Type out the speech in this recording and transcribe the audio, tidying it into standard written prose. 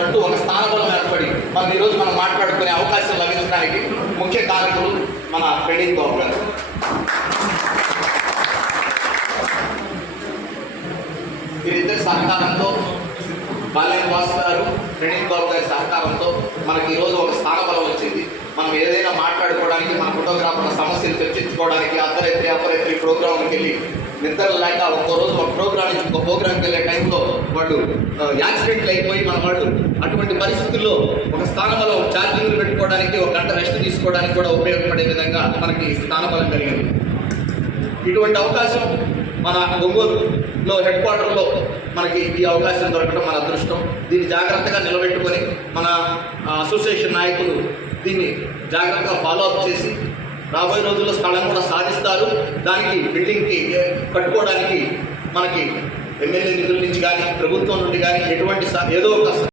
ఉన్నట్టు ఒక స్థానబలం ఏర్పడి మనం ఈరోజు మనం మాట్లాడుకునే అవకాశం లభించడానికి ముఖ్య కారకులు మన ప్రణీత్ బాబు గారు. వీరిద్దరి సహకారంతో బాలయ్య వాసు గారు, ప్రణీత్ బాబు గారి సహకారంతో మనకి ఈరోజు ఒక స్థానబలం వచ్చింది. మనం ఏదైనా మాట్లాడుకోవడానికి, మన ఫోటోగ్రాఫర్ల సమస్యలు చర్చించుకోవడానికి అర్ధరాత్రి ప్రోగ్రాంకి వెళ్ళి నిద్ర లేక ఒక్కో రోజు ఒక ప్రోగ్రాం నుంచి ఇంకో ప్రోగ్రాంకి వెళ్ళే టైంలో వాళ్ళు యాక్సిడెంట్లు అయిపోయి మన వాళ్ళు అటువంటి పరిస్థితుల్లో ఒక స్థానబలం ఛార్జింగ్లు పెట్టుకోవడానికి, ఒక గంట రెస్ట్ తీసుకోవడానికి కూడా ఉపయోగపడే విధంగా మనకి స్థానబలం కలిగింది. ఇటువంటి అవకాశం మన ఒంగోలులో హెడ్ క్వార్టర్లో మనకి ఈ అవకాశం దొరకడం మన అదృష్టం. దీన్ని జాగ్రత్తగా నిలబెట్టుకొని మన అసోసియేషన్ నాయకులు దీన్ని జాగ్రత్తగా ఫాలో అప్ చేసి రాబోయే రోజుల్లో స్థలం కూడా సాధిస్తారు. దానికి బిల్డింగ్కి కట్టుకోవడానికి మనకి ఎమ్మెల్యే నిధుల నుంచి కానీ ప్రభుత్వం నుండి కానీ ఎటువంటి ఏదో ఒక